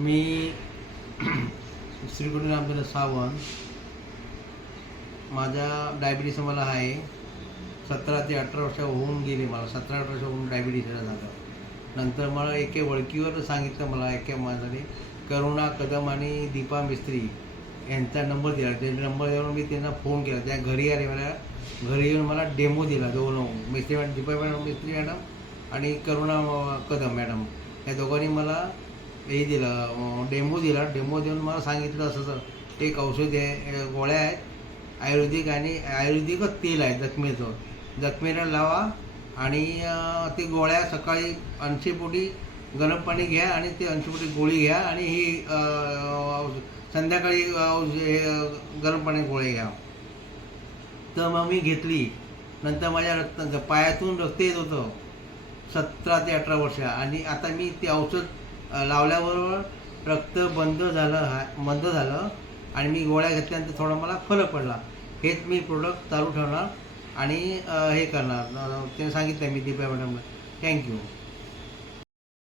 मी श्रीकुटी रामचंद्र सावंत. माझा डायबिटीस मला आहे. 17 ते 18 वर्ष होऊन गेली. मला 17-18 वर्ष होऊन डायबिटीस झालं. नंतर मला एके ओळखीवर सांगितलं, मला एके माझ्याने करुणा कदम आणि दीपा मिस्त्री यांचा नंबर दिला. त्या नंबरवर मी त्यांना फोन केला. त्या घरी आले. मला घरी येऊन मला डेमो दिला. दोन मिस्त्री मॅडम, दीपा मॅडम मिस्त्री मॅडम आणि करुणा कदम मॅडम, या दोघांनी मला हे दिलं, डेमो दिला. डेमो देऊन मला सांगितलं असं एक औषध आहे, गोळ्या आहेत आयुर्वेदिक, आणि आयुर्वेदिकच तेल आहे जखमेचं, जखमेला लावा आणि ते गोळ्या सकाळी 80 पोटी गरम पाणी घ्या आणि ते 80 पोटी गोळी घ्या आणि ही संध्याकाळी गरम पाणी गोळी घ्या. तर मग मी घेतली. नंतर माझ्या पायातून रक्त येत होतं 17 ते 18 वर्ष, आणि आता मी ते औषध लावल्याबरोबर रक्त बंद झालं आणि मी गोळ्या घेतल्यानंतर थोडा मला फरक पडला. हेच मी प्रोडक्ट चालू ठेवणार आणि हे करणार. ते सांगितलं मी दीपा मॅडमला. थँक्यू.